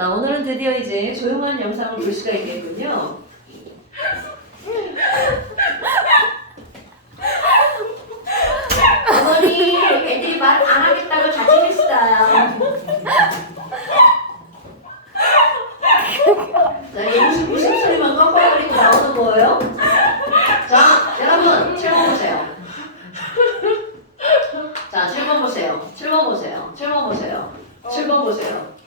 자, 오늘은 드디어 이제 조용한 영상을 볼 수가 있겠군요. 어머니, 애들이 말 안 하겠다고 다짐했어요. 자, 이게 무슨 소리만 껌껌거리고 나오는 거예요? 자, 여러분, 7번 보세요. 자, 7번 보세요. 7번 보세요. 7번 보세요. 7번 보세요.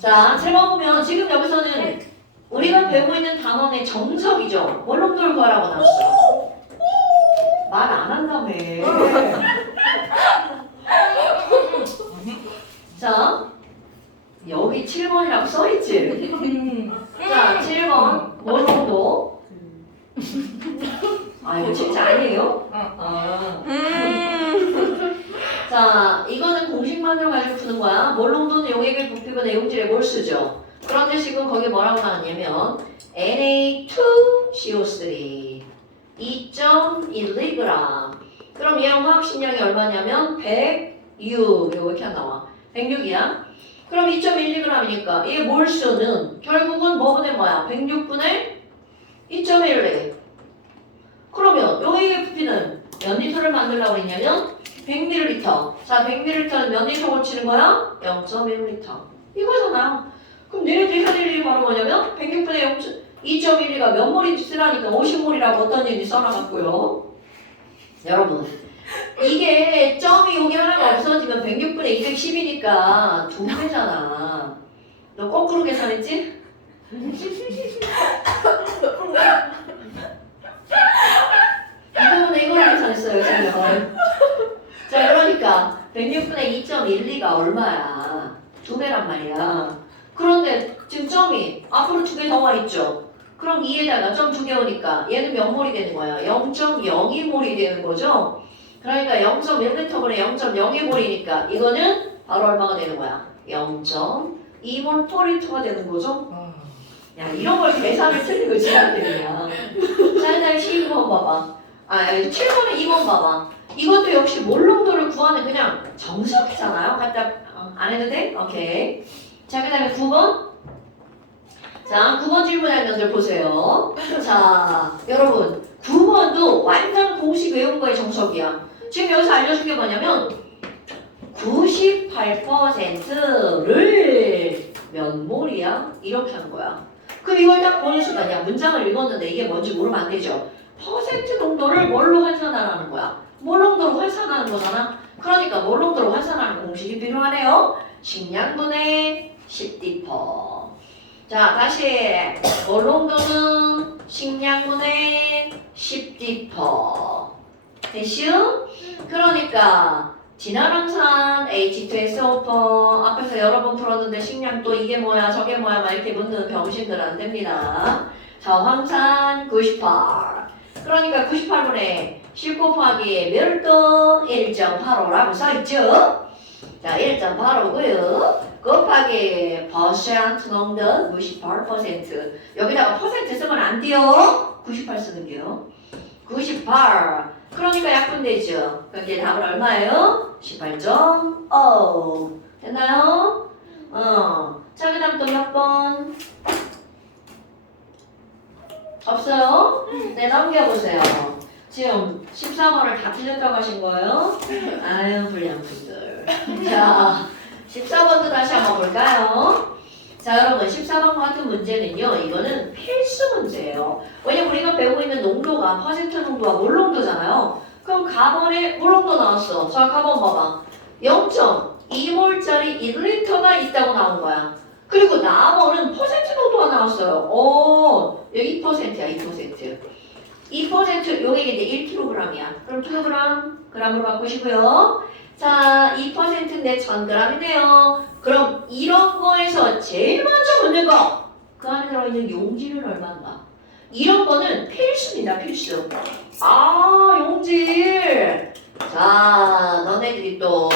자, 7번 보면 지금 여기서는 우리가 배우고 있는 단원의 정석이죠. 원룸돌 구하라고 나왔어. 말 안 한다며. 자, 여기 7번이라고 써있지? 자, 7번 원룸도. 아, 이거 진짜 아니에요? 자, 이거는 공식만으로 가지고 푸는 거야. 몰롱도는 용액을 부피고 내용질의 몰수죠. 그런데 지금 거기 뭐라고 나왔냐면 Na2CO3 2.1g. 그럼 얘랑 화학식량이 얼마냐면 106. 이거 왜 이렇게 안 나와? 106이야. 그럼 2.1g이니까 얘 몰수는 결국은 뭐분의 뭐야? 106분의 2.1. 그러면 용액의 부피는 몇 리터를 만들려고 그랬냐면 100ml. 자, 100ml는 몇 리터 고치는 거야? 0.1L. 이거잖아. 그럼 내일 해야 될 일이 바로 뭐냐면 106분의 2.1가 몇 몰인지 쓰라니까 50몰이라고 어떤 얘기 써놔갖고요. 여러분, 이게 점이 여기 하나가 없어지면 106분의 210이니까 2배잖아. 너 거꾸로 계산했지? 이거는 이거를 계산했어요, 지금. 자, 그러니까 106분의 2.12가 얼마야? 2배란 말이야. 그런데 지금 점이 앞으로 2개 더 와 있죠? 그럼 2에다가 점 2개 오니까 얘는 몇 몰이 되는 거야? 0.02몰이 되는 거죠? 그러니까 0.1L분의 0.02몰이니까 이거는 바로 얼마가 되는 거야? 0.2몰 퍼리터가 되는 거죠? 야, 이런 걸 계산을 틀린 거 지나들이야. 자, 일단 12번 봐봐. 7번에 2번 봐봐. 이것도 역시 몰롱도를 구하는 그냥 정석이잖아요. 갖다 안 해도 돼? 오케이. 자, 그 다음에 9번. 자, 9번 질문할 면들 보세요. 자, 여러분 9번도 완전 공식 외운 거의 정석이야. 지금 여기서 알려준 게 뭐냐면 98%를 몇 몰이야? 이렇게 하는 거야. 그럼 이걸 딱 보는 순간 야, 문장을 읽었는데 이게 뭔지 모르면 안 되죠. 퍼센트 농도를 뭘로 환산하라는 거야? 몰롱도로 환산하는 거잖아. 그러니까 몰롱도로 환산하는 공식이 필요하네요. 식량분의 10D%. 자, 다시 몰롱도는 식량분의 10D%. 됐슈? 그러니까 진화랑산 H2SO4 앞에서 여러 번 풀었는데 식량 또 이게 뭐야 저게 뭐야 막 이렇게 묻는 병신들 안 됩니다. 자, 황산 98. 그러니까 98분의 10 곱하기 멸도 1.85라고 써있죠? 자, 1.85고요. 곱하기 퍼센트 농도 98%. 여기다가 퍼센트 쓰면 안 돼요. 98 쓰는 게요. 98. 그러니까 약분되죠. 그럼 이제 답은 얼마예요? 18.5. 됐나요? 자, 그 다음 또 몇 번? 없어요? 네, 넘겨보세요. 지금 14번을 다 틀렸다고 하신 거예요? 아유, 불리한 분들. 자, 14번도 다시 한번 볼까요? 자, 여러분 14번 같은 문제는요, 이거는 필수 문제예요. 왜냐면 우리가 배우고 있는 농도가 퍼센트 농도와 몰농도잖아요. 그럼 가번에 몰농도 나왔어. 자, 가번 봐봐. 0.2몰짜리 1리터가 있다고 나온 거야. 그리고 나번은 퍼센트 농도가 나왔어요. 여기 2%야, 2%. 2% 용액인데 1kg이야. 그럼 kg, g으로 바꾸시고요. 자, 2%인데 1000g이네요. 그럼 이런 거에서 제일 먼저 묻는 거! 그 안에 들어있는 용질은 얼마인가? 이런 거는 필수입니다, 필수. 용질! 자, 너네들이 또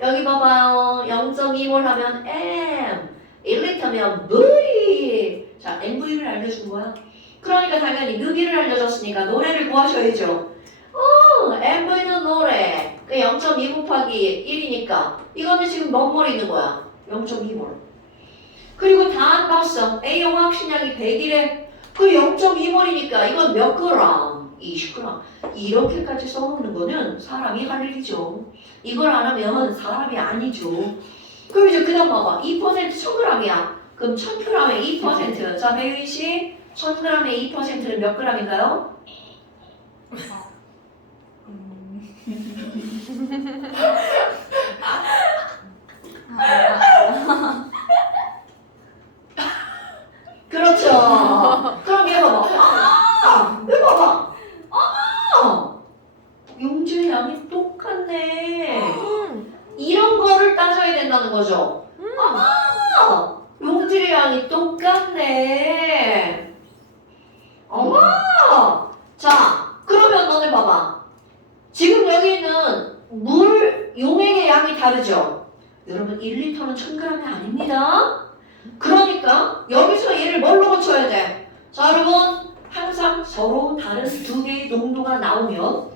여기 봐봐요. 0.2몰 하면 M, 1리터면 V. 자, MV를 알려준 거야. 그러니까 당연히 느기를 알려줬으니까 노래를 구하셔야죠. MV는 노래. 그 0.2 곱하기 1이니까 이거는 지금 몇 몰 있는 거야? 0.2몰. 그리고 다 봤어. A형 확신량이 100이래. 그 0.2몰이니까 이건 몇 그램? 20g. 이렇게까지 써놓는 거는 사람이 할 일이죠. 이걸 안 하면 사람이 아니죠. 그럼 이제 그 다음 봐봐. 2% 1000g이야. 그럼 1000g의 2%. 자, 배윤 씨. 1000g의 2%는 몇 g인가요? 그렇죠. 그럼 얘 봐봐. 얘 봐봐. 용질의 양이 똑같네. 이런 거를 따져야 된다는 거죠. 용질의 양이 똑같네. 어머! 자, 그러면 너네 봐봐. 지금 여기 있는 물 용액의 양이 다르죠? 여러분 1리터는 1000g이 아닙니다. 그러니까 여기서 얘를 뭘로 고쳐야 돼? 자, 여러분 항상 서로 다른 두 개의 농도가 나오면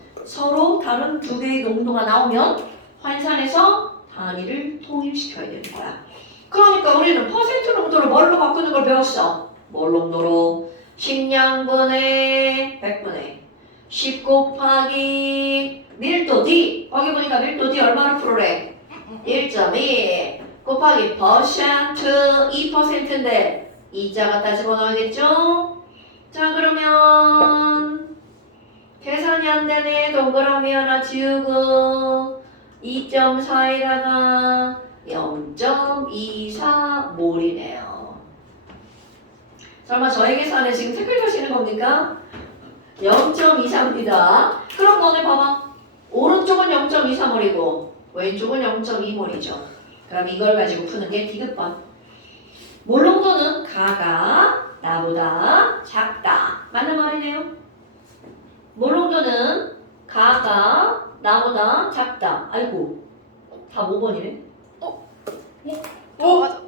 환산해서 단위를 통일시켜야 되는 거야. 그러니까 우리는 퍼센트 농도를 뭘로 바꾸는 걸 배웠어? 몰 농도로 10량분의 100분의 10 곱하기 밀도 D. 거기 보니까 밀도 D 얼마를 풀어래? 1.2 곱하기 퍼센트 2%인데 2자 갖다 집어넣어야겠죠? 자, 그러면 계산이 안 되네. 동그라미 하나 지우고 2.4에다가 0.24몰이네요. 설마 저의 계산에 지금 댓글 가시는 겁니까? 0.24입니다. 그럼 너네 봐봐. 오른쪽은 0.24몰이고 왼쪽은 0.2몰이죠. 그럼 이걸 가지고 푸는 게 디귿번. 몰농도는 가가 나보다 작다. 맞는 말이네요. 몰농도는 가가 나보다 작다. 아이고, 다 5번이네. 맞아.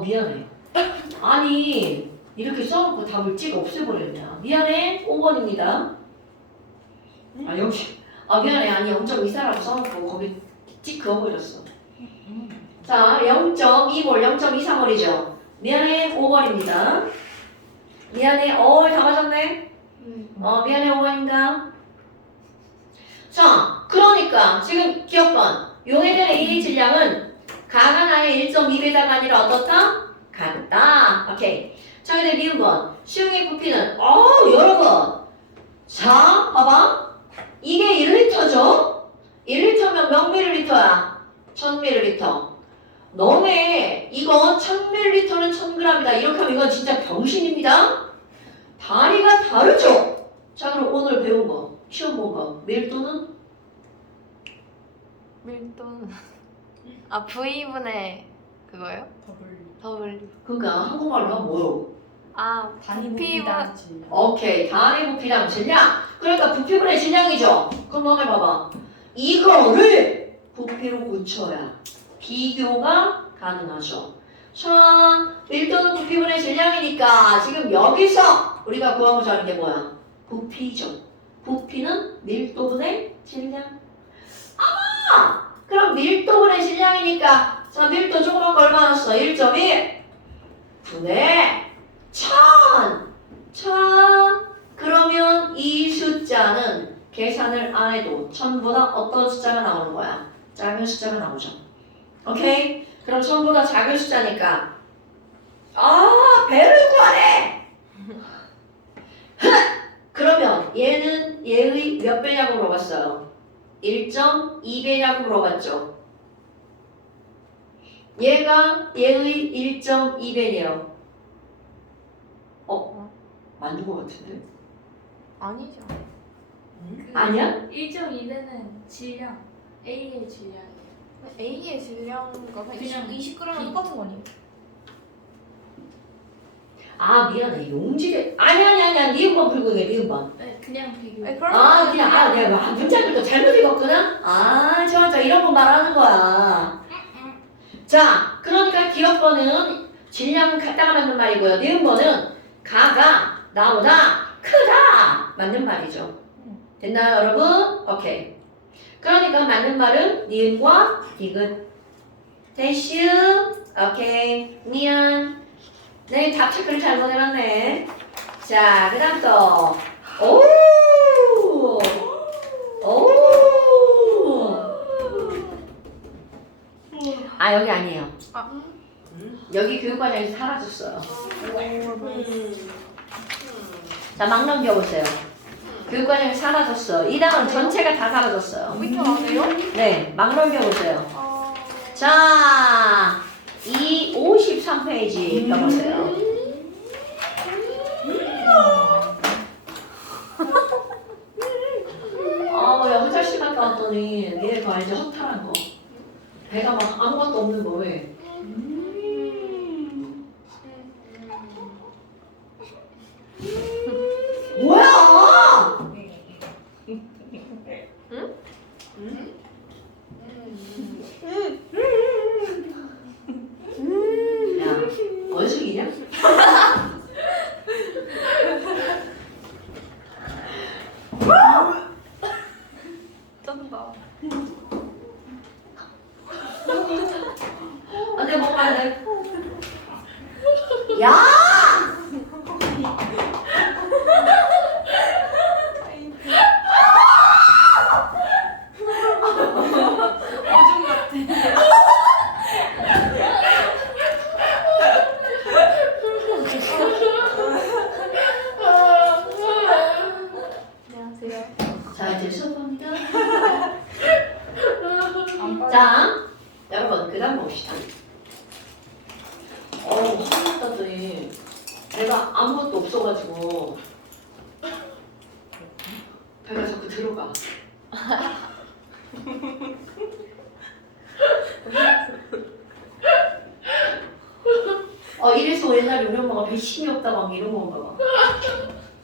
미안해. 아니, 이렇게 써놓고 답을 찍어 없애버렸냐. 미안해. 5번입니다. 미안해. 아니, 0.24라고 써놓고 거기 찍 그어버렸어. 자, 0.2몰, 0.23몰이죠. 미안해. 5번입니다. 미안해. 다 맞았네. 미안해. 5번입니다. 자, 그러니까 지금 기억번. 용해된 A의 질량은 가가 나의 1.2배다가 아니라 어떻다? 같다. 오케이. 자, 근데 미음번. 수용의 부피는 여러분. 자, 봐봐. 이게 1리터죠? 1리터면 몇 밀리리터야? 1000ml. 너네 이건 1000ml는 1000g이다. 이렇게 하면 이건 진짜 병신입니다. 단위가 다르죠? 자, 그럼 오늘 배운 거, 시험 본 거, 밀도는? 밀도는 V분의 그거요? W. 그러니까 한국말로 하면 뭐요? 단위 부피분. 부피당 질량. 오케이. 단위 부피당 질량. 그러니까 부피분의 질량이죠? 그럼 너네 봐봐. 이거를 부피로 고쳐야 비교가 가능하죠. 자, 밀도는 부피분의 질량이니까 지금 여기서 우리가 구하고자 하는 게 뭐야? 부피죠. 부피는 밀도분의 질량. 그럼 밀도분의 질량이니까 자, 밀도 조그만 거 얼마 나왔어? 1.1 분의 1000. 그러면 이 숫자는 계산을 안 해도 1000보다 어떤 숫자가 나오는 거야? 작은 숫자가 나오죠. 오케이? 그럼 1000보다 작은 숫자니까 배를 구하래! 그러면 얘는 얘의 몇 배냐고 물어봤어요? 1.2배냐고 물어봤죠? 얘가 얘의 1.2배네요. 맞는 것 같은데? 아니죠. 아니야? 1.2배는 질량, A의 질량이에요. A의 질량과 그냥 20g랑 똑같은 거 아니에요? 미안해. 용지대. 아니야. 니은번 불고 해, 니은번. 네, 그냥 비교. 내가 문장을 또 잘못 읽었구나? 좋아. 이런 거 말하는 거야. 자, 그러니까 기억번은 질량 같다가 맞는 말이고요. 니은번은 가가 나보다 크다! 맞는 말이죠. 됐나요, 여러분? 오케이. 그러니까 맞는 말은 니은과 디귿. 대슈. 오케이. 미안. 네, 답 체크를 잘못 해놨네. 자, 그 다음 또. 오! 오! 아, 여기 아니에요. 여기 교육과정에서 사라졌어요. 자, 막 넘겨보세요. 교육과정에서 사라졌어. 이 단원 전체가 다 사라졌어요. 포인트 안 해요? 네, 막 넘겨보세요. 아, 자, 이 53페이지 펴보세요. 야, 화장실 갔다 왔더니 얘 더 알지? 허탈한 거. 배가 막 아무것도 없는 거 왜? 뭐야? 야, 원숭이냐? 쩐다. 안 돼, 먹으면 안 돼. 야! 오줌 같아. 안녕하세요. 자, 이제 수업합니다. 자, 여러분, 그 다음 봅시다. 화났다더니 내가 아무것도 없어가지고 배가 자꾸 들어가. 이래서 옛날에 우리 엄마가 배심이 없다고 막 이런 건가 봐.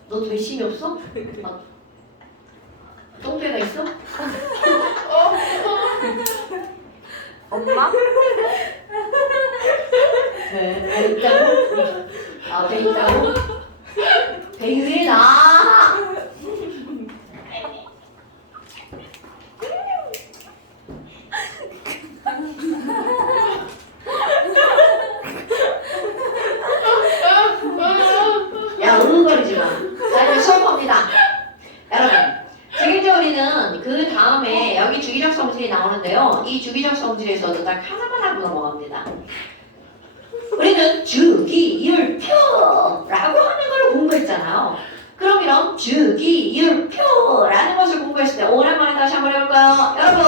너도 배심이 없어? 똥배가 있어? 엄마? 네, 배 있다고? 배 있다고? 배 위에 나! 야, 우는거리지 마. 자, 이제 수업합니다. 여러분, 지금 이제 우리는 그 다음에 여기 주기적 성질이 나오는데요. 이 주기적 성질에서도 딱 하나만 하고 넘어갑니다. 우리는 주기율표라고 하는 걸 공부했잖아요. 그럼 이런 주기율표라는 것을 공부했을 때 오랜만에 다시 한번 해볼까요? 여러분,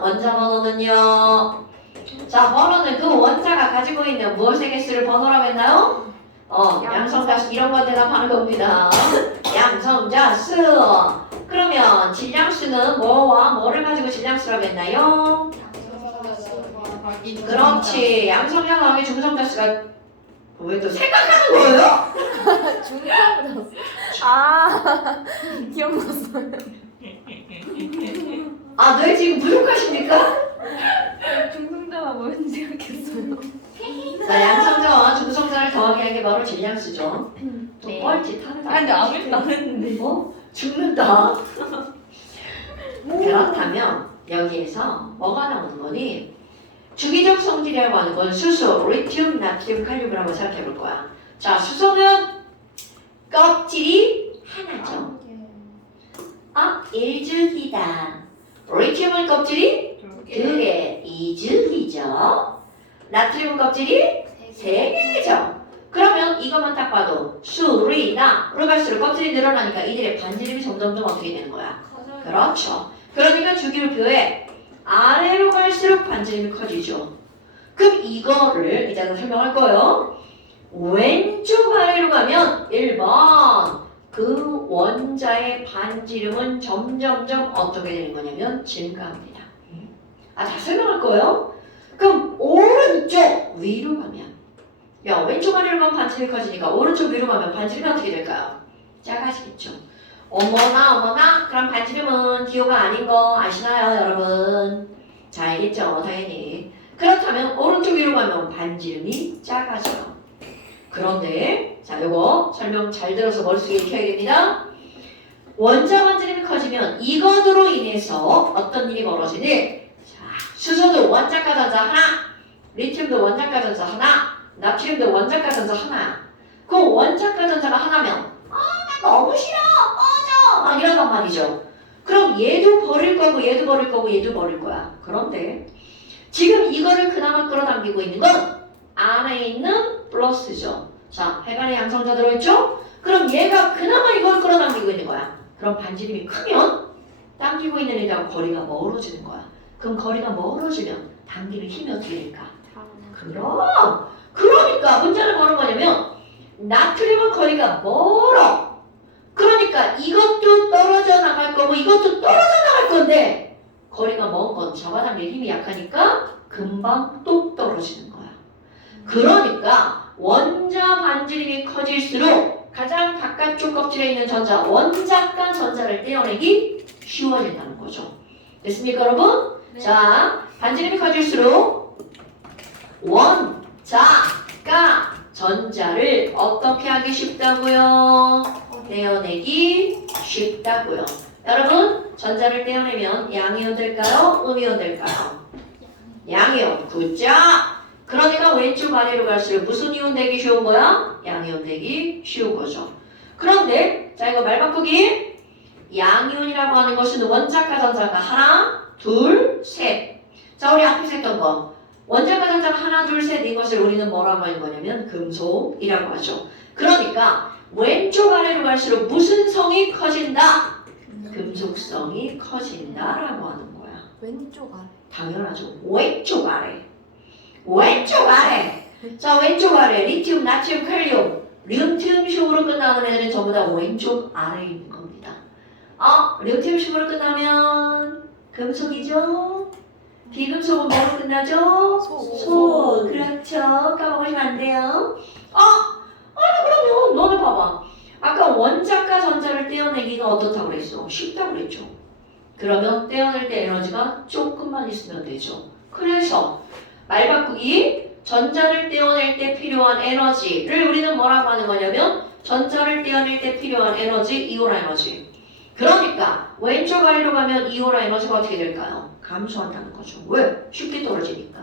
원자 번호는요. 자, 번호는 그 원자가 가지고 있는 무엇의 개수를 번호라고 했나요? 양성자수 이런 거 대답하는 겁니다. 양성자수. 그러면 질량수는 뭐와 뭐를 가지고 질량수라고 했나요? 그렇지. 양성자 더하기 중성자수가 왜 또 생각하는 거예요? 중성자수. 아, 기억났어요. 네 지금 부족하십니까? 중성자가 뭐였는지 생각했어요. 자, 양성자와 중성자를 더하게 한 게 바로 질량수죠. 또 네. 뻘짓한다. 근데 아무것도 안 했는데. 죽는다. 그렇다면 여기에서 뭐가 나오는 거니? 주기적 성질이라고 하는 건 수소, 리튬, 나트륨, 칼륨이라고 생각해 볼 거야. 자, 수소는 껍질이 하나죠. 1주기다. 리튬은 껍질이 2개, 2주기죠. 나트륨 껍질이 3개죠. 그러면 이것만 딱 봐도 수, 리, 나로 갈수록 껍질이 늘어나니까 이들의 반지름이 점점점 어떻게 되는 거야? 그렇죠. 그러니까 주기율표에 아래로 갈수록 반지름이 커지죠. 그럼 이거를 이제 설명할 거예요. 왼쪽 아래로 가면 1번 그 원자의 반지름은 점점점 어떻게 되는 거냐면 증가합니다. 다 설명할 거예요. 그럼 오른쪽 위로 가면 왼쪽 아래로 가면 반지름이 커지니까 오른쪽 위로 가면 반지름이 어떻게 될까요? 작아지겠죠. 어머나 그럼 반지름은 기호가 아닌 거 아시나요 여러분? 자 알겠죠 당연히. 그렇다면 오른쪽 위로 가면 반지름이 작아져요. 그런데 자 요거 설명 잘 들어서 머릿속에 익혀야 됩니다. 원자 반지름이 커지면 이것으로 인해서 어떤 일이 벌어지니? 자, 수소도 원자가 전자 하나, 리튬도 원자가 전자 하나, 나트륨도 원자가 전자 하나. 그 원자가 전자가 하나면 나 너무 싫어, 꺼져, 막 이런단 말이죠. 그럼 얘도 버릴 거고 얘도 버릴 거고 얘도 버릴 거야. 그런데 지금 이거를 그나마 끌어당기고 있는 건 안에 있는 플러스죠. 자, 해간에 양성자 들어있죠? 그럼 얘가 그나마 이걸 끌어당기고 있는 거야. 그럼 반지름이 크면 당기고 있는 애랑 거리가 멀어지는 거야. 그럼 거리가 멀어지면 당기는 힘이 어떻게 될까? 그러니까 문제는 뭐는 거냐면 나트륨은 거리가 멀어. 그러니까 이것도 떨어져 나갈 거고 이것도 떨어져 나갈 건데 거리가 먼 건 잡아당길 힘이 약하니까 금방 또 떨어지는 거야. 그러니까 원자 반지름이 커질수록 가장 바깥쪽 껍질에 있는 전자 원자간 전자를 떼어내기 쉬워진다는 거죠. 됐습니까 여러분? 네. 자, 반지름이 커질수록 원자가 전자를 어떻게 하기 쉽다고요? 떼어내기 쉽다고요. 여러분, 전자를 떼어내면 양이온 될까요? 음이온 될까요? 양이온. 굿자. 그러니까 왼쪽 아래로 갈수록 무슨 이온 되기 쉬운 거야? 양이온 되기 쉬운 거죠. 그런데 자 이거 말 바꾸기. 양이온이라고 하는 것은 원자가 전자가 하나, 둘, 셋. 자 우리 앞에서 했던 거. 원자가 전자가 하나, 둘, 셋 이것을 우리는 뭐라고 하는 거냐면 금속이라고 하죠. 그러니까 왼쪽 아래로 갈수록 무슨 성이 커진다? 금속성이 커진다라고 하는 거야. 왼쪽 아래. 당연하죠. 왼쪽 아래. 왼쪽 아래. 자 왼쪽 아래 리튬, 나트륨, 칼륨, 류튬식으로 끝나는 애들은 전부 다 왼쪽 아래에 있는 겁니다. 류튬식으로 끝나면 금속이죠. 비금속은 뭐로 끝나죠? 소. 그렇죠. 까먹으시면 안 돼요. 그러면 너네 봐봐. 아까 원자가 전자를 떼어내기가 어떻다고 그랬어? 쉽다고 그랬죠. 그러면 떼어낼 때 에너지가 조금만 있으면 되죠. 그래서 말 바꾸기 전자를 떼어낼 때 필요한 에너지를 우리는 뭐라고 하는 거냐면 전자를 떼어낼 때 필요한 에너지, 이온 에너지. 그러니까 왼쪽 아래로 가면 이온 에너지가 어떻게 될까요? 감소한다는 거죠. 왜? 쉽게 떨어지니까.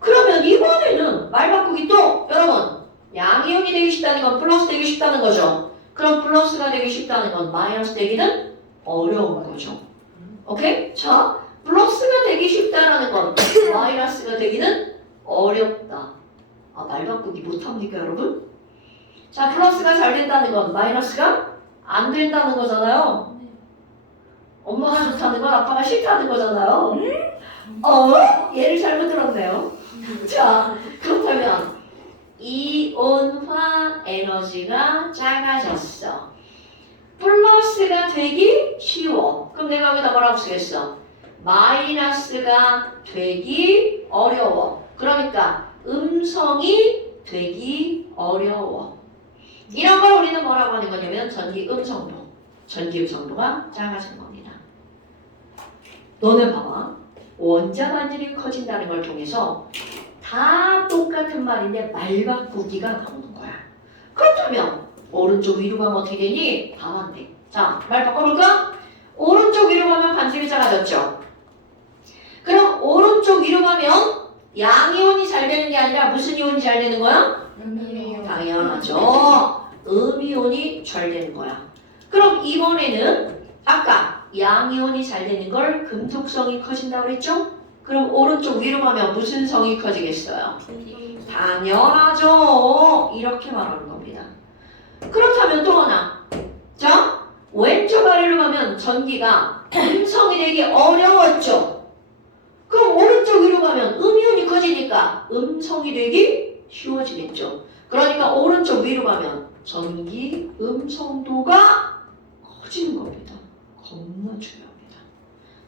그러면 이번에는 말 바꾸기 또 여러분 양이온이 되기 쉽다는 건 플러스 되기 쉽다는 거죠. 그럼 플러스가 되기 쉽다는 건 마이너스 되기는 어려운 거죠. 오케이? 자, 플러스가 되기 쉽다라는 건 마이너스가 되기는 어렵다. 말 바꾸기 못합니까 여러분? 자, 플러스가 잘 된다는 건 마이너스가 안 된다는 거잖아요. 엄마가 좋다는 건 아빠가 싫다는 거잖아요. 얘를 잘못 들었네요. 자, 그렇다면 이온화 에너지가 작아졌어. 플러스가 되기 쉬워. 그럼 내가 여기다 뭐라고 쓰겠어? 마이너스가 되기 어려워. 그러니까 음성이 되기 어려워. 이런 걸 우리는 뭐라고 하는 거냐면 전기 음성도. 전기 음성도가 작아진 겁니다. 너네 봐봐. 원자 반지름이 커진다는 걸 통해서 다 똑같은 말인데 말 바꾸기가 나오는 거야. 그렇다면 오른쪽 위로 가면 어떻게 되니? 반대. 자, 말 바꿔볼까? 오른쪽 위로 가면 반지름이 작아졌죠. 그럼 오른쪽 위로 가면 양이온이 잘 되는 게 아니라 무슨 이온이 잘 되는 거야? 당연하죠. 음이온이 잘 되는 거야. 그럼 이번에는 아까 양이온이 잘 되는 걸 금속성이 커진다고 그랬죠? 그럼 오른쪽 위로 가면 무슨 성이 커지겠어요? 당연하죠. 이렇게 말하는 겁니다. 그렇다면 또 하나. 자, 왼쪽 아래로 가면 전기가 음성이 되기 어려웠죠. 그럼 오른쪽 위로 가면 음이온이 커지니까 음성이 되기 쉬워지겠죠. 그러니까 오른쪽 위로 가면 전기 음성도가 커지는 겁니다. 겁나 중요합니다.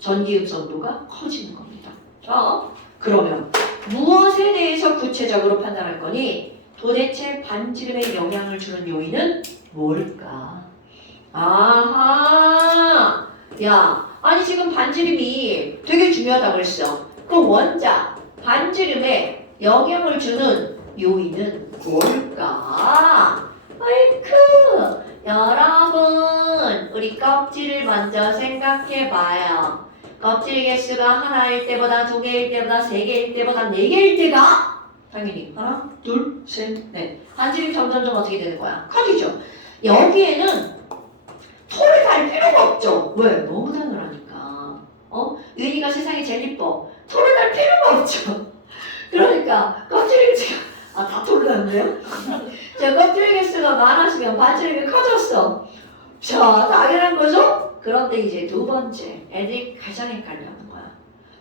전기 음성도가 커지는 겁니다. 자, 그러면 무엇에 대해서 구체적으로 판단할 거니? 도대체 반지름에 영향을 주는 요인은 뭘까? 아하! 야, 아니 지금 반지름이 되게 중요하다고 그랬어. 그럼 원자, 반지름에 영향을 주는 요인은 뭘까? 아이쿠! 여러분 우리 껍질을 먼저 생각해봐요. 껍질 개수가 하나일 때보다 두 개일 때보다 세 개일 때보다 네 개일 때가 당연히 하나, 둘, 셋, 넷. 반지름이 점점점 어떻게 되는 거야? 커지죠. 여기에는 토를 달 필요가 없죠. 왜? 너무 당연하니까. 윤희가 세상에 제일 이뻐. 토를 달 필요가 없죠. 그러니까 껍질 개수가 다 토를 달는데요? 자, 껍질 개수가 많아지면 반지름이 커졌어. 자, 당연한 거죠? 그런데 이제 두 번째, 애들이 가장 헷갈려하는 거야.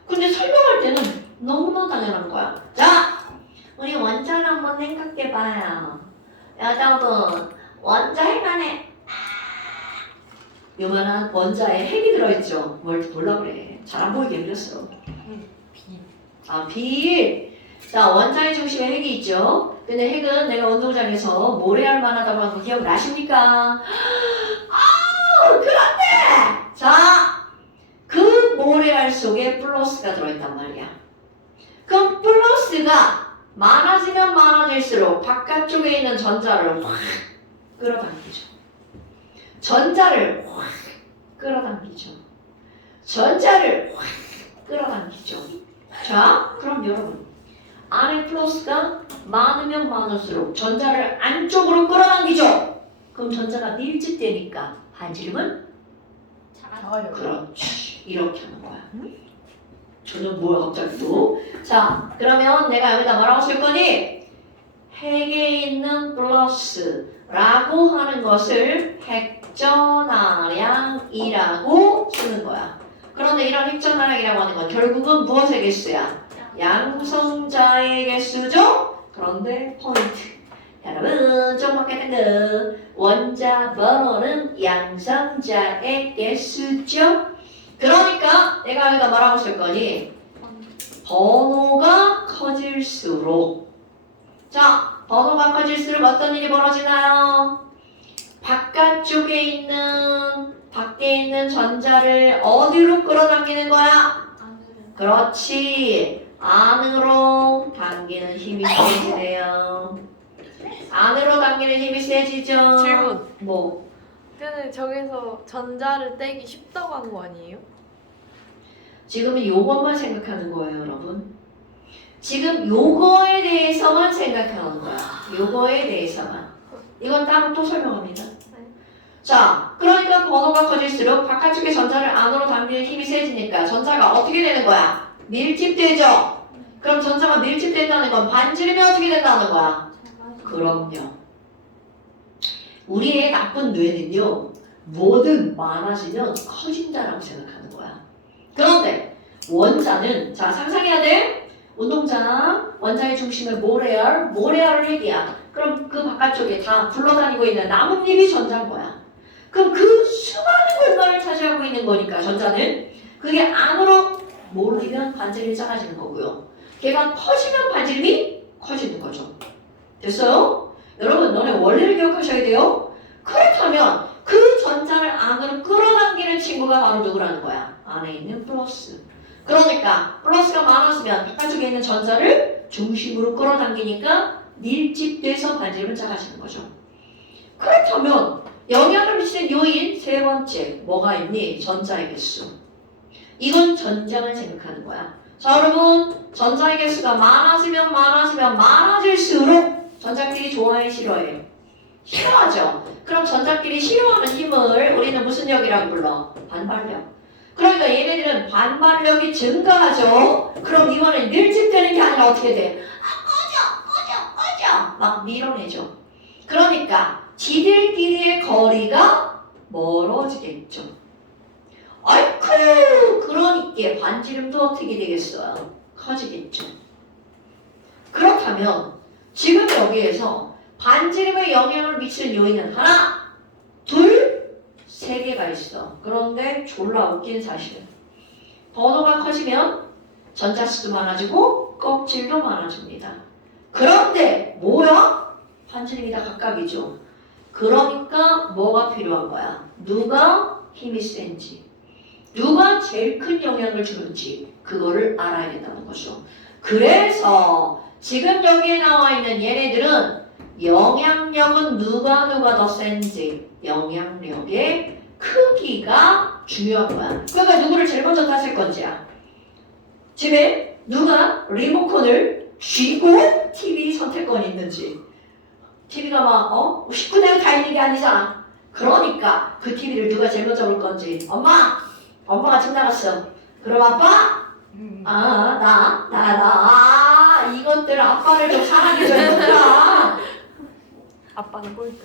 근데 설명할 때는 너무나 당연한 거야. 자, 우리 원자를 한번 생각해봐요. 여러분, 원자 핵 안에 요만한 원자에 핵이 들어있죠. 뭘 몰라 그래. 잘 안 보이게 그렸어. 빌. 자, 원자의 중심에 핵이 있죠. 근데 핵은 내가 운동장에서 모래알 만하다고 한 거 기억나십니까? 그런데 자, 그 모래알 속에 플러스가 들어있단 말이야. 그럼 플러스가 많아지면 많아질수록 바깥쪽에 있는 전자를 확 끌어당기죠. 전자를 확 끌어당기죠. 전자를 확 끌어당기죠. 자, 그럼 여러분 안에 플러스가 많으면 많을수록 전자를 안쪽으로 끌어당기죠. 그럼 전자가 밀집되니까 반지름은 작아요. 그렇지. 이렇게 하는 거야. 저는 뭐야 갑자기 또? 자, 그러면 내가 여기다 뭐라고 쓸 거니? 핵에 있는 플러스라고 하는 것을 핵전하량이라고 쓰는 거야. 그런데 이런 핵전하량이라고 하는 건 결국은 무엇의 개수야? 양성자의 개수죠? 그런데 포인트. 여러분 좀 바뀌었던 거 원자 번호는 양성자의 개수죠? 그러니까 내가 여기다 뭐라고 쓸 거니? 번호가 커질수록 자, 번호가 커질수록 어떤 일이 벌어지나요? 바깥쪽에 있는 밖에 있는 전자를 어디로 끌어당기는 거야? 그렇지. 안으로 당기는 힘이 세지네요. 안으로 당기는 힘이 세지죠. 질문. 뭐? 근데 저기서 전자를 떼기 쉽다고 한 거 아니에요? 지금은 요것만 생각하는 거예요, 여러분. 지금 요거에 대해서만 생각하는 거야. 요거에 대해서만. 이건 따로 또 설명합니다. 자, 그러니까 번호가 커질수록 바깥쪽에 전자를 안으로 당기는 힘이 세지니까 전자가 어떻게 되는 거야? 밀집되죠? 그럼 전자가 밀집된다는 건 반지름이 어떻게 된다는 거야? 그럼요. 우리의 나쁜 뇌는요, 뭐든 많아지면 커진다라고 생각하는 거야. 그런데 원자는, 자, 상상해야 돼. 운동장, 원자의 중심에 모래알을 핵이야. 그럼 그 바깥쪽에 다 굴러다니고 있는 나뭇잎이 전자인 거야. 그럼 그 수많은 공간을 차지하고 있는 거니까 전자는 그게 안으로 몰리면 반지름이 작아지는 거고요. 걔가 퍼지면 반지름이 커지는 거죠. 됐어요? 여러분, 너네 원리를 기억하셔야 돼요. 그렇다면 그 전자를 안으로 끌어당기는 친구가 바로 누구라는 거야? 안에 있는 플러스. 그러니까 플러스가 많았으면 바깥쪽에 있는 전자를 중심으로 끌어당기니까 밀집돼서 반지름은 작아지는 거죠. 그렇다면 영향을 미치는 요인 세 번째 뭐가 있니? 전자의 개수. 이건 전장을 생각하는 거야. 자, 여러분, 전자의 개수가 많아지면 많아질수록 전자끼리 좋아해, 싫어해? 싫어하죠. 그럼 전자끼리 싫어하는 힘을 우리는 무슨力이라고 불러? 반발력. 그러니까 얘네들은 반발력이 증가하죠. 그럼 이번엔 밀집되는 게 아니라 어떻게 돼? 꺼져! 막 밀어내죠. 그러니까 지들끼리의 거리가 멀어지겠죠. 아이쿠! 그러니까 반지름도 어떻게 되겠어요? 커지겠죠. 그렇다면 지금 여기에서 반지름에 영향을 미치는 요인은 하나, 둘, 세 개가 있어. 그런데 졸라 웃긴 사실은 번호가 커지면 전자수도 많아지고 껍질도 많아집니다. 그런데 뭐야? 반지름이 다 각각이죠. 그러니까 뭐가 필요한 거야? 누가 힘이 센지, 누가 제일 큰 영향을 주는지 그거를 알아야 된다는 거죠. 그래서 지금 여기에 나와 있는 얘네들은 영향력은 누가 더 센지 영향력의 크기가 중요한 거야. 그러니까 누구를 제일 먼저 탔을 건지야. 집에 누가 리모컨을 쥐고 TV 선택권이 있는지. TV가 막 식구대가 다 있는 게 아니잖아. 그러니까 그 TV를 누가 제일 먼저 볼 건지. 엄마가 집 나갔어. 그럼 아빠? 이것들 아빠를 좀 사랑해 줘야 아빠는 꼴등.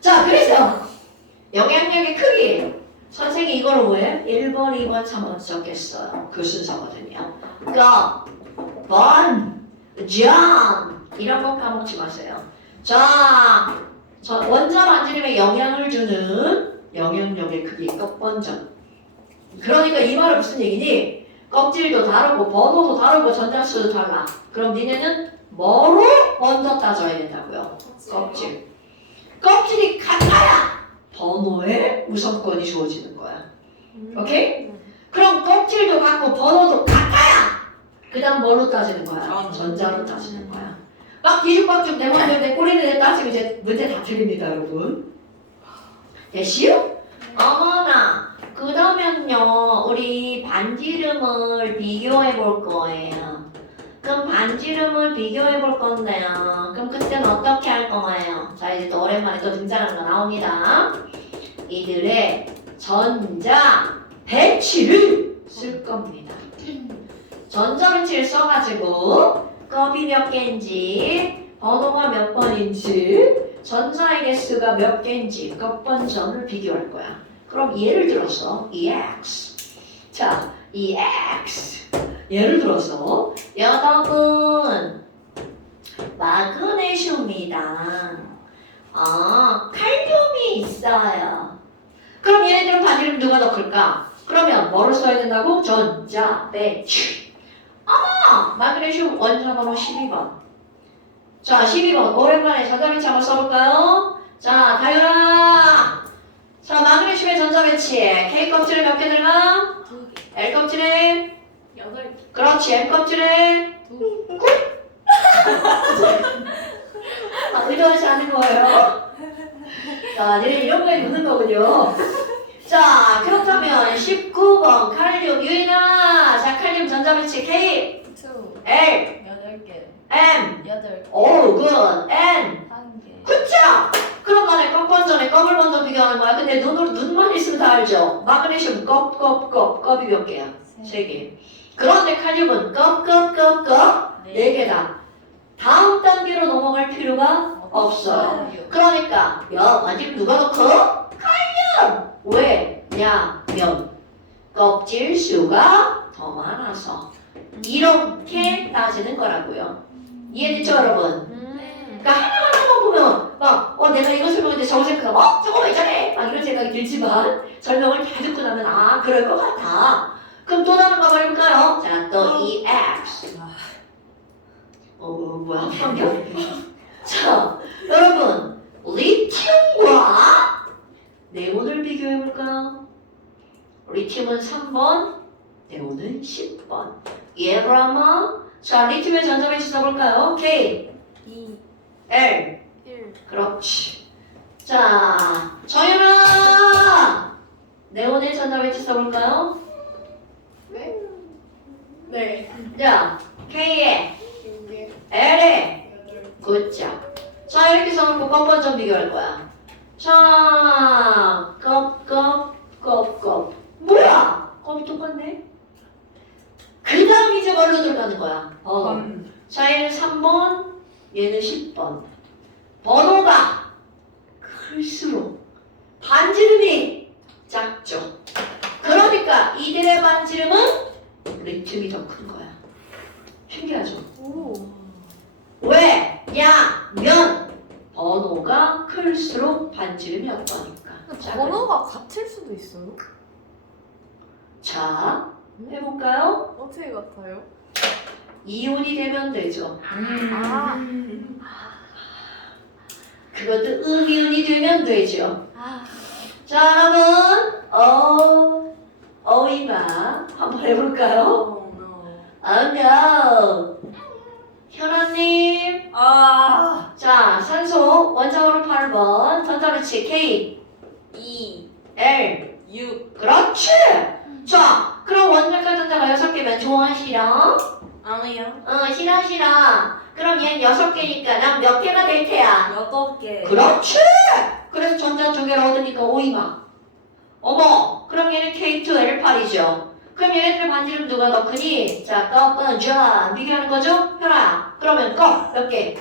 자, 그래서 영향력의 크기. 선생님이 이걸 왜 1번, 2번, 3번 썼겠어요. 그 순서거든요. 그러니까 전 이런 거 까먹지 마세요. 자, 원자 반지름에 영향을 주는 영향력의 크기 껍번전. 그러니까 이 말은 무슨 얘기니? 껍질도 다르고 번호도 다르고 전자수도 달라. 그럼 니네는 뭐로 먼저 따져야 된다고요? 껍질. 껍질이 같아야 번호에 우선권이 주어지는 거야. 오케이? 그럼 껍질도 같고 번호도 같아야 그 다음 뭐로 따지는 거야? 전자로 따지는 거야. 막 뒤죽박죽 내 맘대로 내 꼬리를 따지면 이제 문제 다 틀립니다, 여러분. 됐시요? 어머나, 그러면요 우리 반지름을 비교해 볼 거예요. 그럼 반지름을 비교해 볼 건데요. 그럼 그때는 어떻게 할 거예요? 자, 이제 또 오랜만에 또 등장하는 거 나옵니다. 이들의 전자 배치를 쓸 겁니다. 전자 배치를 써가지고 껍이 몇 개인지, 번호가 몇 번인지, 전자의 개수가 몇 개인지 껍번전을 비교할 거야. 그럼 예를 들어서 EX. 자, EX. 예를 들어서 여러분 마그네슘이랑 칼륨이 있어요. 그럼 얘네들은 반지름 누가 더 클까? 그러면 뭐를 써야 된다고? 전자 배치. 마그네슘 원자번호 12번. 자, 12번 오랜만에 전자 배치 한번 써볼까요? 자, 다율아. 자, 마그네슘의 전자 배치. K 껍질에 몇 개 들어가? 2개. L 껍질에? 8개. 그렇지. M 껍질에? 2개. 의도하지 않은 거예요. 자, 얘네 이런 거에 묻는 거군요. 자, 그렇다면 19번 칼륨 유인아. 자, 칼륨 전자 배치 K, 2. L, 8개. M. 8개. 오, 굿. N. 1개. 그쵸? 그럼 간에 껍번전에 껍을 먼저 비교하는 거야. 근데 눈만 있으면 다 알죠? 마그네슘 껍이 몇 개야? 3개. 그런데 칼륨은 껍, 4개다. 다음 단계로 넘어갈 필요가 없어요. 그러니까 반지름 누가 더 커? 칼륨! 왜냐면 껍질 수가 더 많아서 이렇게 따지는 거라고요. 이해됐죠, 여러분? 그러니까 하나하나만 보면 막 내가 이거 설명했는데 저거 생각하면 저거 왜 저래? 막 이런 생각이 들지만 설명을 다 듣고 나면 그럴 것 같아. 그럼 또 다른 거 해볼까요? 자, 또 EX. 뭐야, 환경? 자, 여러분, 리튬과 네온을 비교해볼까요? 리튬은 3번, 네온은 10번. 예브라마. 자, 리튬의 전자 배치 써볼까요? K, 2. L. 1. 그렇지. 자, 정연아! 네온의 전자 배치 써볼까요? 네. 자, K에 6개. L에 굿자. 자, 이렇게 써놓고 껍번전 비교할 거야. 자, 껍. 뭐야? 껍이 똑같네? 그 다음 이제 뭘로 들어가는 거야? 자, 얘는 3번, 얘는 10번. 번호가 클수록 반지름이 작죠. 그러니까 이들의 반지름은 리튬이 더 큰 거야. 신기하죠? 오. 왜냐면 번호가 클수록 반지름이 없다니까. 번호가 같을 수도 있어요? 자, 해볼까요? 어떻게 같아요? 이온이 되면 되죠. 아. 그것도 음이온이 되면 되죠. 아. 자, 여러분, 어이마 한번 해볼까요? Oh no. 현아님. 아. 자, 산소 원자번호 8번. 전자배치 K, 2, L. 6. 그렇지. 자, 그럼 원자과 전자가 6개면 좋아 싫어? 아니요. 싫어. 그럼 얘는 6개니까 난 몇 개가 될 테야? 8개. 그렇지. 그래서 전자 2개를 얻으니까 5이마. 어머, 그럼 얘는 K2L8이죠. 그럼 얘네들 반지름 누가 더 크니? 자, 꺼져. 비교하는 거죠? 혈아. 그러면 몇 개?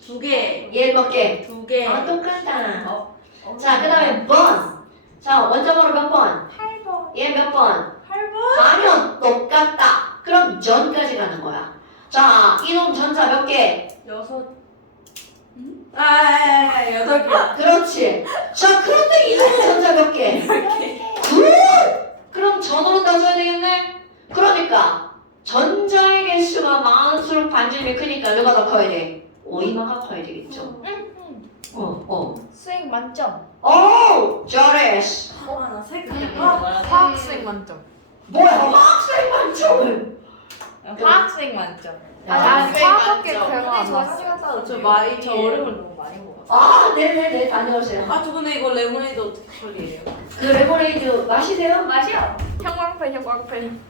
2개. 얘 몇 개? 2개. 똑같다. 자, 그 다음에 번. 자, 원자번호 몇 번? 8번. 얘 몇 번? 8번. 가면 똑같다. 그럼 전까지 가는 거야. 자, 이놈 전자 몇 개? 6. 아, 8개. 그렇지. 자, 그런데 이놈 전자 몇 개? 8개. 굿! 그럼 전원은 따져야 되겠네? 그러니까 전자의 개수가 많을수록 반지름이 크니까 누가 더 커야 돼? 오이마가 커야 되겠죠. 수행 만점. 오! 잘했어. 나 색깔이 화학수행 만점. 뭐야, 학생 만점은? 화학생 만점. 아니 화학계 만점. 별거 안 저 나왔어. 저 얼음을 너무 많이 먹었어. 아, 네네네, 다녀오세요. 아, 저 근데 이거 레모네이드 어떻게 처리해요? 그 레모네이드 마시세요? 맛이요. 형광펜.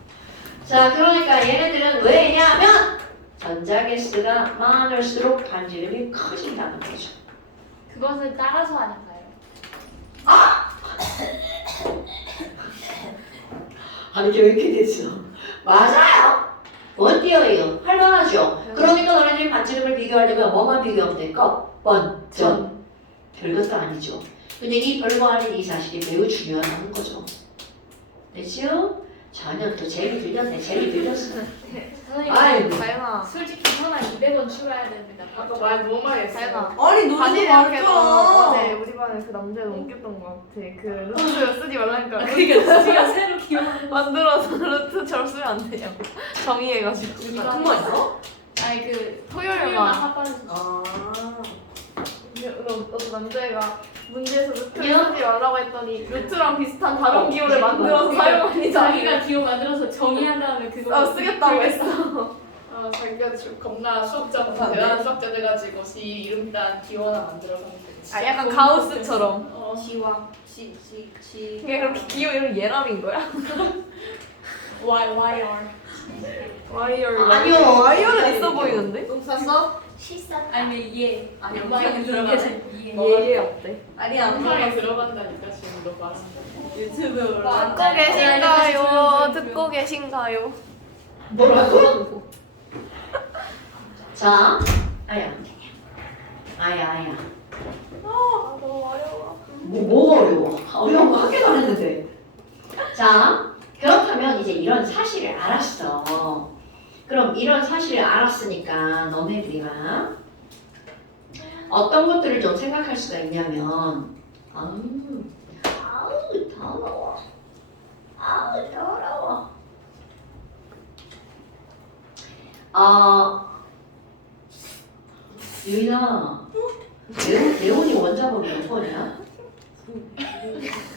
자, 그러니까 얘네들은 왜냐면 전자 개수가 많을수록 반지름이 커진다는 거죠. 그것을 따라서 하니까요. 아니, 이게 왜 이렇게 됐어? 맞아요! 원띠어예요. 할만하죠? 그러니까 너네들이 반지름을 비교하려면 뭐만 비교하면 될까? 전. 별것도 아니죠. 근데 이 별거 아닌 이 사실이 매우 중요하다는 거죠. 됐죠? 전혀 또 재미 들렸네. 재미 들렸어. 선생님, 아이고. 다현아. 솔직히 하나 200원 추가해야 됩니다. 아까 말 너무 많이 했어. 다현아. 아니 노래 반지름께서 어제 우리 반에 그 남자애가 웃겼던 것 같아. 그 루트 쓰지 말라니까. 그러니까 지가 새로 기억. 만들어서 루트처럼 쓰면 안 돼요. 정의해가지고. 같은 거 있어? 아니 그 토요일만. 합반에서. 아 어떤 남자애가 문제에서 루트를 야. 쓰지 말라고 했더니 루트랑 비슷한 다른 기호를 만들어서 사용하니 자기가 기호 만들어서 정의한 다음에 그거 쓰겠다고 했어. 자기가 지금 겁나 수학자보다 대단한 수학자 돼가지고 지 이름 딴 기호 하나 만들어서 아 약간 가우스처럼. 지와 지. 이게 그렇게 기호 이름 예람인 거야? YYR. 와이어. 아니요. 와이어는 있어 보이는데? 똥 쌌어? 아니면 얘. 아니, 영상에 들어가네. 얘 어때? 아니 안 영상에 들어간다니까 지금 너 봤어. 유튜브에 올라. 듣고 계신가요? 듣고 계신가요? 뭐라고? 자, 아야. 아 너무 어려워. 뭐가 어려워? 어려운 거 한 개도 안 했는데. 자, 그렇다면 이제 이런 사실을 알았어. 그럼 이런 사실을 알았으니까 너네들이가 어떤 것들을 좀 생각할 수가 있냐면 아우 더러워. 아우 더러워. 유인아, 레온이 원자번호 몇 번이야?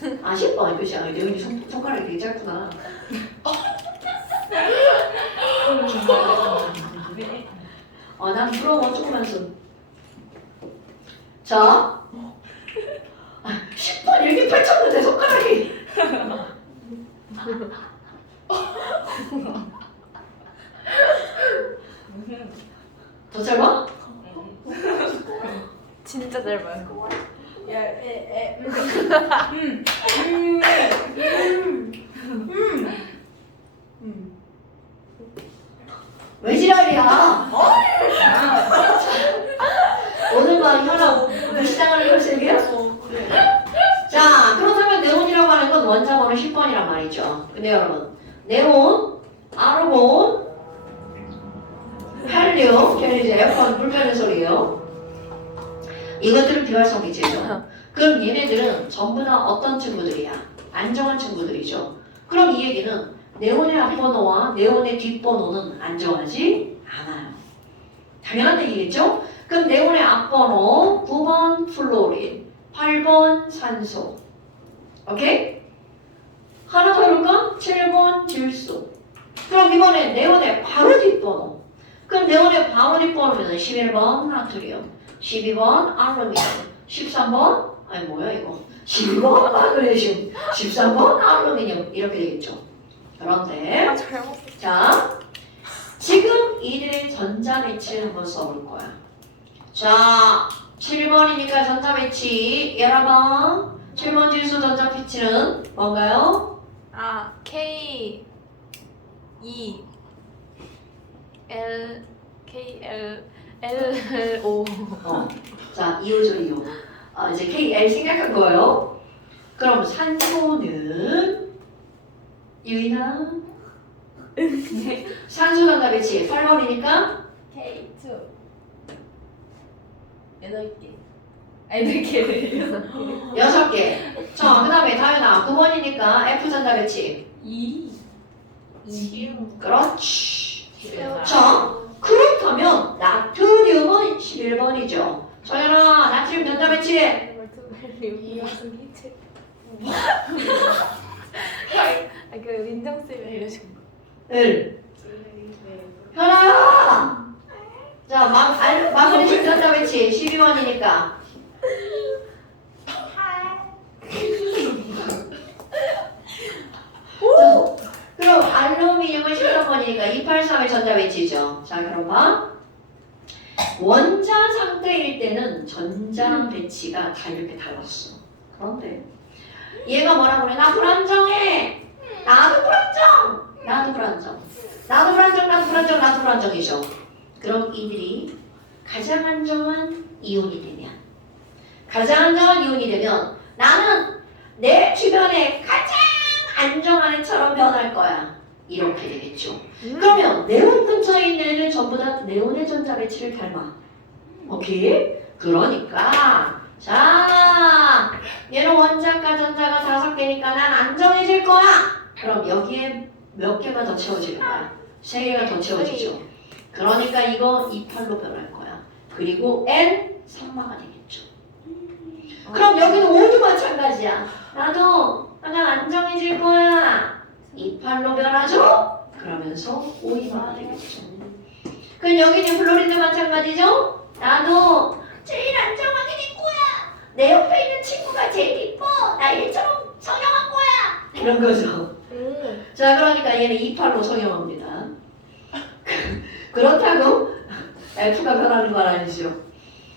10번. 그치? 레온이 손가락이 되게 짧구나. 난 부러워. 조그만 손. 자, 10번 이렇게 펼쳤는데 손가락이. 더 짧아? 진짜 짧아요. 왜 지랄이야? 오늘만 현아 무시당할 걸생이야? 자, 그렇다면 네온이라고 하는 건 원자번호 10번이란 말이죠. 근데 여러분, 네온, 아르곤, 헬륨, 걔는 이제 에어컨 불 빼는 소리예요. 이것들은 비활성기체죠. 그럼 얘네들은 전부 다 어떤 친구들이야? 안정한 친구들이죠. 그럼 이 얘기는 네온의 앞번호와 네온의 뒷번호는 안정하지 않아요. 당연한 얘기겠죠? 그럼 네온의 앞번호 9번 플로린, 8번 산소. 오케이? 하나 더 해볼까? 7번 질소. 그럼 이번에 네온의 바로 뒷번호. 그럼 네온의 바로 뒷번호는 11번 나트륨, 12번 알루미늄, 13번 아니 뭐야 이거 12번 마그네슘, 13번 알루미늄 이렇게 되겠죠. 그런데 아 잘못. 자 지금 이들의 전자 배치를 한번 써볼 거야. 자 7번이니까 전자 배치 여러분 7번 질소 전자 배치는 뭔가요? 아 K E L K L L O. 자, 이오죠, 이오. 이제 KL 생각한 거예요. 그럼 산소는 유인아 산소 전자 배치 8번이니까 K2 8개. 아니 4개를 6개. 자, 그 다음에 다현아 9번이니까 F 전자 배치. 2 그렇지. 자, 그렇다면 나트륨은 11번이죠. 정연아, 나트륨 전자 배치. 그 민정 쌤이 알려준 거. 1. 현아! 자, 마그네슘 전자 배치 12번이니까. 그럼 알루미늄은 13번이니까 283의 전자 배치죠. 자, 그럼 봐. 원자 상태일 때는 전자 배치가 다 이렇게 달랐어. 그런데 얘가 뭐라고 그래? 나 불안정해. 나도 불안정. 나도 불안정. 나도 불안정. 나도 불안정. 나도 불안정이죠. 그럼 이들이 가장 안정한 이온이 되면 나는 내 주변에 가장 안정한 애처럼 변할 거야. 이렇게 되겠죠. 그러면 네온 근처에 있는 애는 전부 다 네온의 전자 배치를 닮아. 오케이? 그러니까 자 얘는 원자과 전자가 5개니까 난 안정해질 거야. 그럼 여기에 몇 개가 더 채워지는 거야? 3개가 더 채워지죠. 그러니까 이거 28로 변할 거야. 그리고 N 3마가 되겠죠. 그럼 여기는 5도 마찬가지야. 나도 그냥 안정해질 거야. 28로 변하죠? 그러면서 5마가 되겠죠. 그럼 여기는 플로린도 마찬가지죠? 나도 제일 안정하게 될 거야. 내 옆에 있는 친구가 제일 이뻐. 나 얘처럼 성형한 거야. 이런 거죠. 자, 그러니까 얘는 28로 성형합니다. 그렇다고 F가 변하는 건 아니죠.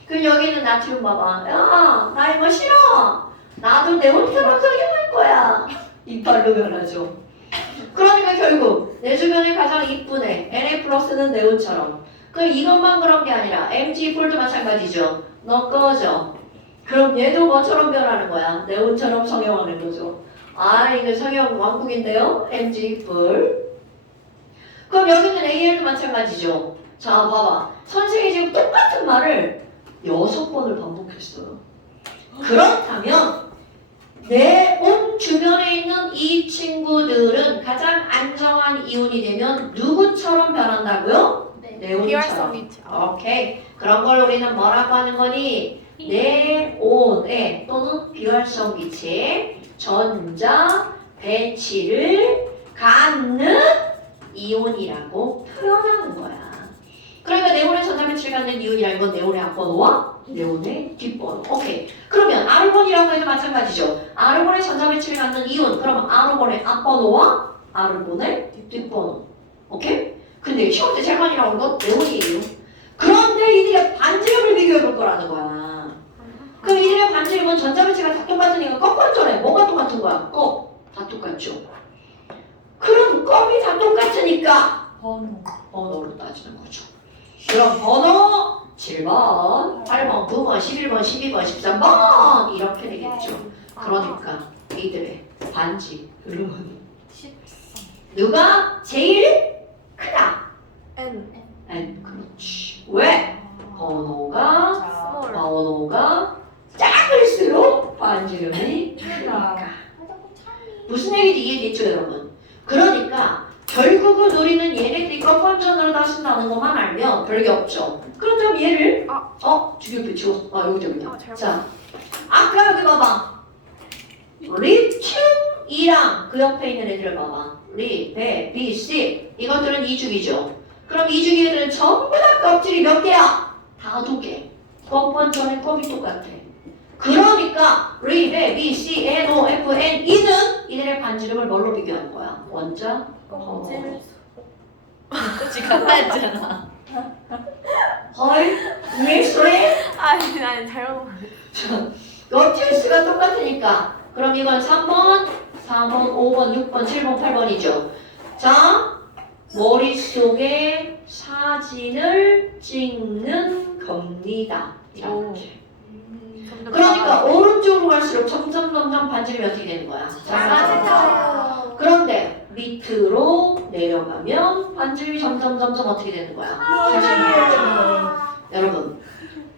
그럼 여기는 나트륨 봐봐. 야, 나 이거 싫어. 나도 내 혼자만 성형할 거야. 28로 변하죠. 그러니까 결국 내 주변에 가장 이쁜 애 Na 플러스는 네온처럼. 그럼 이것만 그런 게 아니라 Mg4도 마찬가지죠. 너 꺼져. 그럼 얘도 뭐처럼 변하는 거야? 네온처럼 성형하는 거죠. 아, 이거 성형 왕국인데요. Mg4. 그럼 여기는 AL도 마찬가지죠. 자, 봐봐. 선생님이 지금 똑같은 말을 6번을 반복했어요. 그렇다면 내 몸 주변에 있는 이 친구들은 가장 안정한 이온이 되면 누구처럼 변한다고요? 네온처럼. 비활성이죠. 오케이. 그런 걸 우리는 뭐라고 하는 거니? 네온의 또는 비활성 빛의 전자 배치를 갖는 이온이라고 표현하는 거야. 그러니까 네온의 전자 배치를 갖는 이온이라는 건 네온의 앞번호와 네온의 뒷번호. 오케이. 그러면 아르곤이라고 해도 마찬가지죠. 아르곤의 전자 배치를 갖는 이온. 그러면 아르곤의 앞번호와 아르곤의 뒷번호. 오케이? 근데 시험 때 제일 많이 나오는 건 네온이에요. 그런데 이들의 반지름을 비교해 볼 거라는 거야. 그럼 이들의 반지름은 전자 배치가 다 똑같으니까 꺾었잖아요. 뭐가 똑같은 거야? 다 똑같죠. 그럼 껌이 다 똑같으니까 번호로 따지는 거죠. 그럼 번호 7번, 8번, 9번, 11번, 12번, 13번 이렇게 되겠죠. 그러니까 이들의 반지름은 누가 제일 크다? N. N. 그렇지. 왜? 번호가 작을수록 반지름이 크니까. 무슨 얘기인지 이해됐죠, 여러분? 그러니까 결국은 우리는 얘네들이 껌번전으로 따신다는 것만 알면 별게 없죠. 그렇다면 얘를 주기표 지웠어. 여기다. 잘못. 자, 아까 여기 봐봐. 리튬 E랑 그 옆에 있는 애들을 봐봐. 리, 배, B, C 이것들은 이주기죠. 그럼 이주기 애들은 전부 다 껍질이 몇 개야? 5개. 곱번 전에 곱이 똑같아. 그러니까 리, 배, B, C, N, O, F, N, E는 이들의 반지름을 뭘로 비교하는 거야? 원자? 껍질. 똑같이 같다 했잖아. 헐? 믹스레? 아니 잘못. 껍질수가 똑같으니까 그럼 이건 3번, 4번, 5번, 6번, 7번, 8번이죠. 자, 머릿속에 사진을 찍는 겁니다. 이렇게. 그러니까 오른쪽으로 갈수록 점점 반지름이 어떻게 되는 거야? 작아져. 그런데 밑으로 내려가면 반지름이 점점 어떻게 되는 거야? 여러분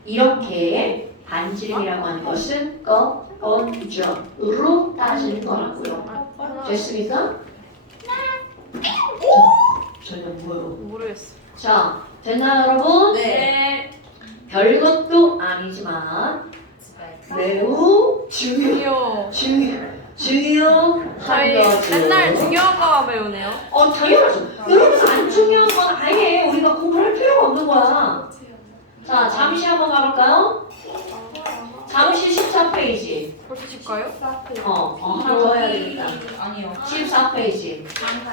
이렇게 반지름이라고 하는 것은 건조로 따지는 거라고요. 됐습니까? 전혀 뭐요? 모르겠어. 자, 됐나요 여러분? 네. 별것도 아니지만 매우 귀여워. 중요한 저희 거죠. 맨날 중요한 거만 배우네요. 당연하죠. 여러분 안 중요한 건 아예 우리가 공부할 필요가 없는 거야. 자, 잠시 한번 가볼까요? 잠시 14페이지. 벌써 줄까요? 하나 더 해야 되겠다. 아니요. 14페이지.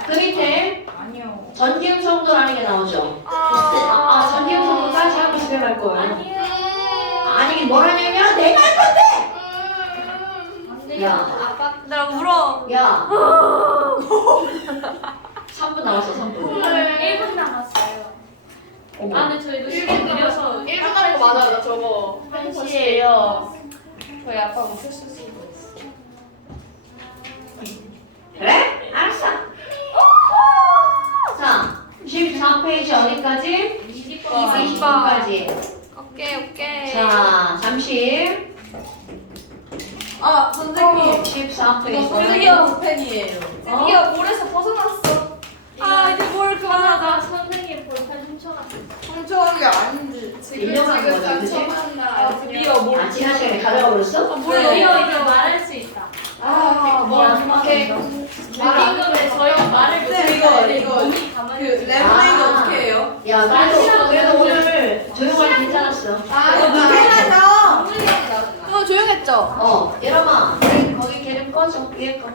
그 밑에 아니요. 전기음성도라는 게 나오죠. 전기음성도까지 하고 집에 갈 거예요. 아니, 뭐라냐면 내가 할 건데! 야, 나 울어. 야. 3분 남았어, 3분. 1분 남았어요. 어머. 아, 근데 저희도 시간 느려서 1분 남은 거 맞아 나 저거 1시에요. 저희 아빠가 못 쓸 수도 있어. 그래? 알았어. 자, 14페이지 어디까지? 20번. 20번까지. 오케이. 자, 잠시. 아, 선생님. 14페이지. 드디어 팬이에요. 어? 드디어 볼에서 벗어났어. 아 이제 뭘 그만하자. 선생님 볼펜 훔쳐갔어. 훔쳐간 게 아닌데 인정하는 거지, 그치? 상처받나 드디어 뭘 아, 지난 시간에 가져가 버렸어? 드디어 이제 말할 수 있다. 오케이. 말하는데 저희가 말을 네, 못하는데 이거. 몸이 가만히 그 있어요. 레몬에이드 아. 어떻게 해요? 야, 그래도 오늘 조용하게 괜찮았어. 이거 못해놔서 선생님이 나왔나? 조용했죠? 예람아, 우리 거기 걔는 꺼줘. 위에 거.